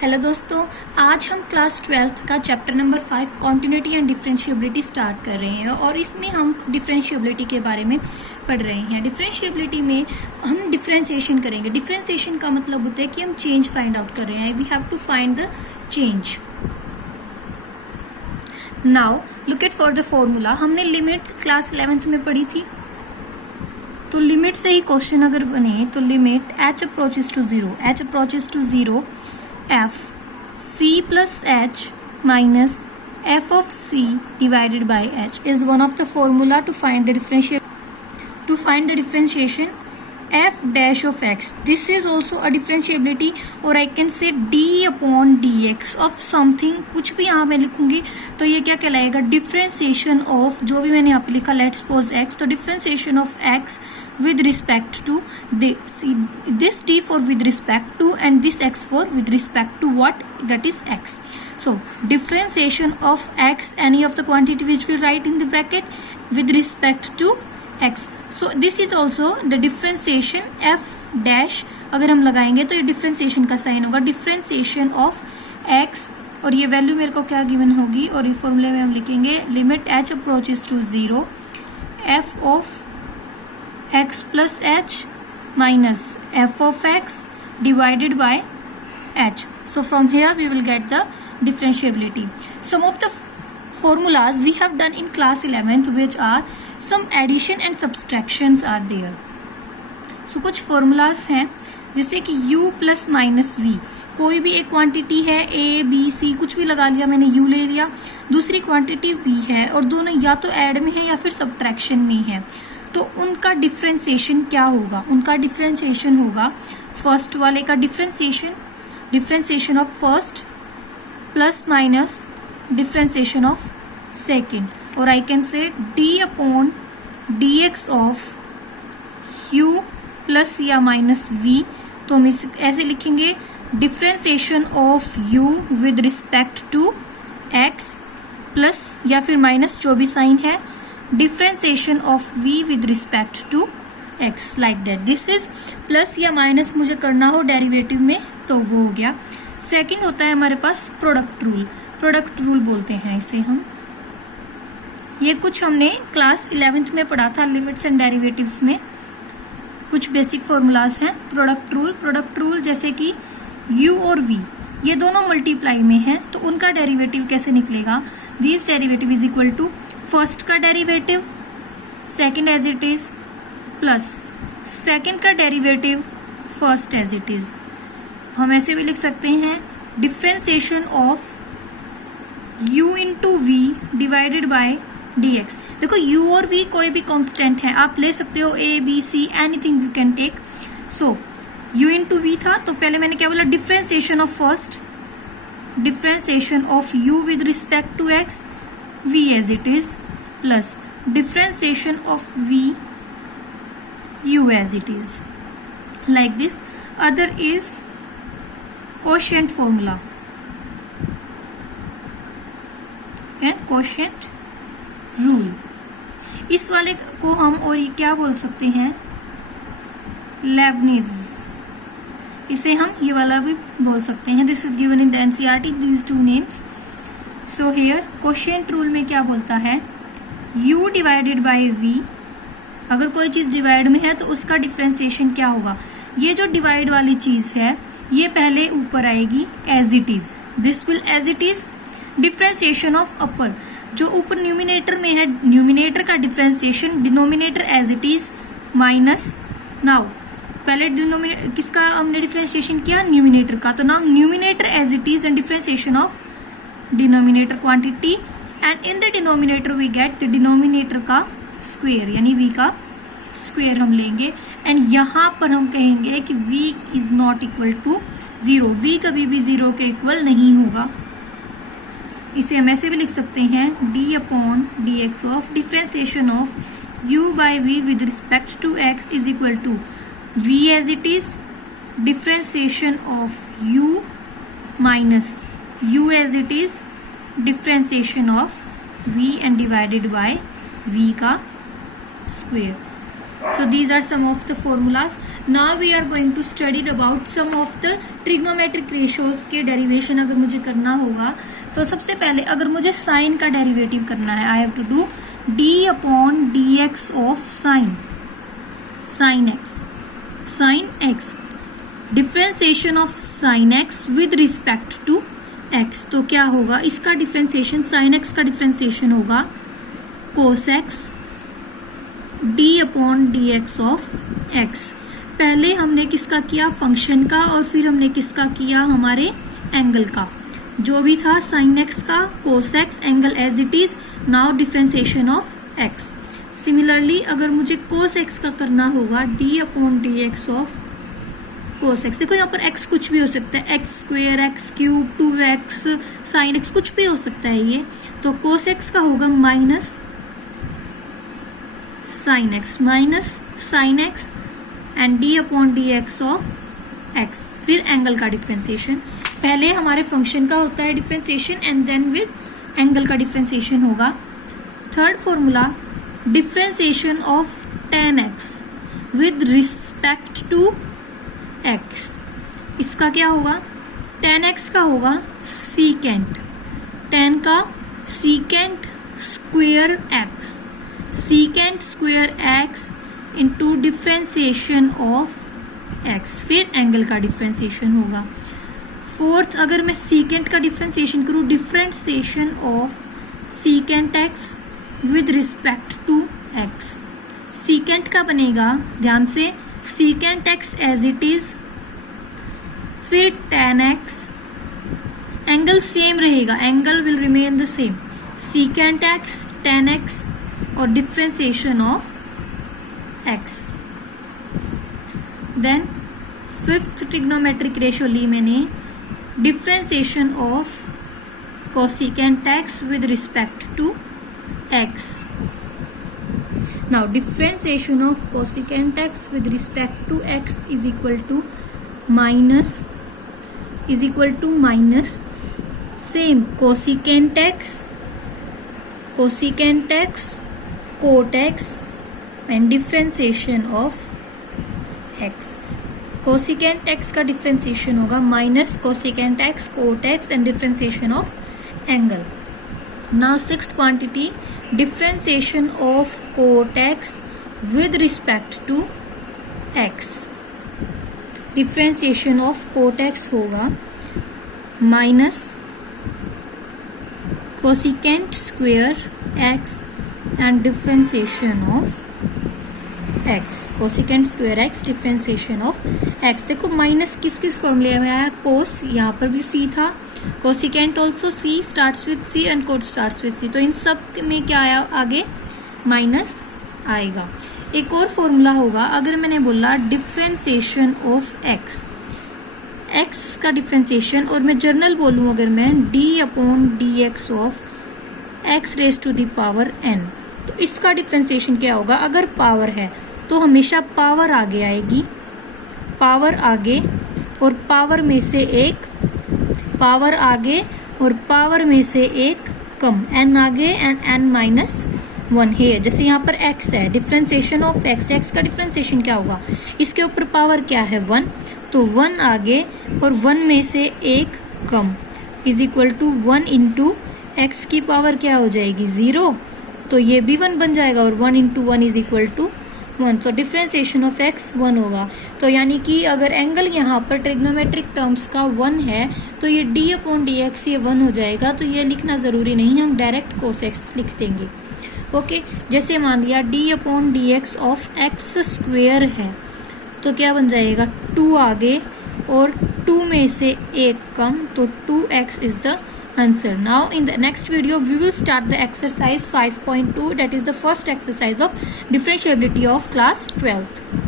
Hello दोस्तों, आज हम क्लास 12th का chapter number 5 continuity and differentiability start कर रहे हैं और इसमें हम डिफरेंशिएबिलिटी के बारे में पढ़ रहे हैं। डिफरेंशिएबिलिटी में हम डिफरेंशिएशन करेंगे। डिफरेंशिएशन का मतलब होता है कि हम चेंज फाइंड आउट कर रहे हैं। We have to find the change. Now look at for the formula. हमने लिमिट क्लास 11th में पढ़ी थी, तो लिमिट से ही क्वेश्चन अगर बने तो limit h approaches to zero f c plus h minus f of c divided by h is one of the formula to find the differentiation f dash of x. This is also a differentiability, or I can say d upon dx of something. कुछ भी यहाँ मैं लिखूंगी तो ये क्या कहलाएगा? Differentiation of, जो भी मैंने यहाँ पे लिखा लेट्स सपोज x, तो differentiation of x with respect to this d for with respect to and this x for with respect to what? That is x. So differentiation of x, any of the quantity which we write in the bracket with respect to x. So this is also the differentiation f dash. अगर हम लगाएंगे तो ये differentiation का sign होगा, differentiation of x, और ये value मेरे को क्या गिवन होगी, और ये फॉर्मूले में हम लिखेंगे limit h approaches to zero f of x plus h minus f of x divided by h. So from here we will get the differentiability. Some of the formulas we have done in class 11th, which are some addition and subtractions are there. So कुछ formulas हैं जैसे कि u plus minus v. कोई भी एक quantity है a b c, कुछ भी लगा लिया मैंने, u ले लिया, दूसरी क्वांटिटी v है और दोनों या तो ऐड में है या फिर सब्ट्रैक्शन में है, तो उनका डिफरेंशिएशन क्या होगा? उनका डिफरेंशिएशन होगा फर्स्ट वाले का differentiation of first plus minus differentiation of second, और I can say d upon dx of u plus या माइनस v. तो हम इसे ऐसे लिखेंगे differentiation of u with respect to x plus या फिर माइनस, जो भी साइन है, differentiation of v with respect to x, like that. This is plus या माइनस मुझे करना हो डेरिवेटिव में तो वो हो गया. सेकंड होता है हमारे पास प्रोडक्ट रूल बोलते हैं इसे हम. ये कुछ हमने क्लास 11th में पढ़ा था, लिमिट्स एंड डेरिवेटिव्स में कुछ बेसिक फॉर्मूलाज हैं. प्रोडक्ट रूल जैसे कि u और v ये दोनों मल्टीप्लाई में हैं, तो उनका डेरिवेटिव कैसे निकलेगा? This derivative is equal to first का derivative second as it is plus second का derivative first as it is. हम ऐसे भी लिख सकते हैं differentiation of u into v divided by dx. देखो u और v कोई भी कांस्टेंट है, आप ले सकते हो a b c anything you can take. So u into v था, तो पहले मैंने क्या बोला? Differentiation of first, differentiation of u with respect to x v as it is plus differentiation of v u as it is, like this. Other is quotient formula, okay? Quotient rule. इस वाले को हम और ये क्या बोल सकते हैं? लेबनिज. इसे हम ये वाला भी बोल सकते हैं. This is given in the NCERT, these two names. So here quotient rule में क्या बोलता है? u divided by v. अगर कोई चीज डिवाइड में है तो उसका डिफरेंशिएशन क्या होगा? ये जो डिवाइड वाली चीज है ये पहले ऊपर आएगी as it is, this will as it is. Differentiation of upper, जो ऊपर न्यूमिनेटर में है, न्यूमिनेटर का differentiation denominator as it is minus. Now पहले डिनोमिनेटर किसका हमने डिफरेंशिएशन किया? न्यूमिनेटर का. तो now numerator as it is and differentiation of denominator quantity, and in the denominator we get the denominator का स्क्वायर, यानी v का स्क्वायर हम लेंगे. एंड यहाँ पर हम कहेंगे कि v is not equal to zero. v कभी भी जीरो के इक्वल नहीं होगा. इसे हम ऐसे भी लिख सकते हैं d upon dx of differentiation of u by v with respect to x is equal to v as it is, differentiation of u minus u as it is, differentiation of v and divided by v का square. So these are some of the formulas. Now we are going to study about some of the trigonometric ratios के derivation अगर मुझे करना होगा तो सबसे पहले अगर मुझे sin का डेरिवेटिव करना है I have to do d upon dx of sin x differentiation of sin x with respect to x. तो क्या होगा इसका डिफ्रेंसिएशन sin x का डिफ्रेंसिएशन होगा cos x d upon d x of x. पहले हमने किसका किया फंक्शन का और फिर हमने किसका किया हमारे एंगल का. जो भी था साइन एक्स का cos x angle as it is. Now differentiation of x. Similarly अगर मुझे कोस एक्स का करना होगा d upon d x of cos x. देखो यहाँ पर एक्स कुछ भी हो सकता है x square x cube 2x sine x कुछ भी हो सकता है ये. तो कोस एक्स का होगा minus sine x and d upon d x of x. फिर एंगल का डिफ्रेंसिएशन. पहले हमारे फंक्शन का होता है differentiation and then with angle का डिफ्रेंसिएशन होगा. Third formula differentiation of tan x with respect to x. इसका क्या होगा tan x का होगा सीकेंट tan का secant square x secant square x into differentiation of x. फिर एंगल का डिफ्रेंसिएशन होगा. फोर्थ अगर मैं सीकेंट का डिफ्रेंसिएशन करूँ differentiation of secant x with respect to x. Secant का बनेगा ध्यान से secant x as it is. फिर tan x एंगल सेम रहेगा angle will remain the same secant x tan x और differentiation of x. Then fifth trigonometric ratio ली मैंने differentiation of cosecant x with respect to x. Now differentiation of cosecant x with respect to x is equal to minus same cosecant x cot x and differentiation of x. Cosecant x का differentiation होगा minus cosecant x cot x and differentiation of angle. Now sixth quantity differentiation of cot x with respect to x. Differentiation of cot x होगा minus cosecant square x and differentiation of x. Cosecant square x differentiation of x. देखो minus किस किस फॉर्मूले में आया कोस यहाँ पर भी c था cosecant also c starts with c and cot starts with c. तो इन सब में क्या आया आगे माइनस आएगा. एक और फॉर्मूला होगा अगर मैंने बोला डिफ्रेंसिएशन ऑफ x का डिफ्रेंसिएशन और मैं जर्नल बोलूँ अगर मैं d upon d x of x raise to the power n. तो इसका डिफ्रेंसिएशन क्या होगा अगर पावर है तो हमेशा पावर आगे आएगी पावर आगे और पावर में से एक पावर आगे और पावर में से एक कम n आगे एंड n माइनस 1 है. जैसे यहाँ पर x है डिफ्रेंसिएशन ऑफ x का डिफ्रेंसिएशन क्या होगा इसके ऊपर पावर क्या है 1 तो 1 आगे और 1 में से एक कम is equal to 1 into x की पावर क्या हो जाएगी 0 तो ये भी 1 बन जाएगा और 1 इंटू 1 इज इक्वल टू 1. तो डिफ्रेंसिएशन ऑफ x 1 होगा. तो यानी कि अगर एंगल यहाँ पर ट्रिग्नोमेट्रिक टर्म्स का 1 है तो ये d अपॉन डी एक्स ये 1 हो जाएगा. तो ये लिखना ज़रूरी नहीं हम डायरेक्ट कोस x लिख देंगे. ओके जैसे मान लिया d upon d x of x square है तो क्या बन जाएगा 2 आगे और 2 में से 1 कम तो 2x is the answer. Now in the next video we will start the exercise 5.2 that is the first exercise of differentiability of class 12th.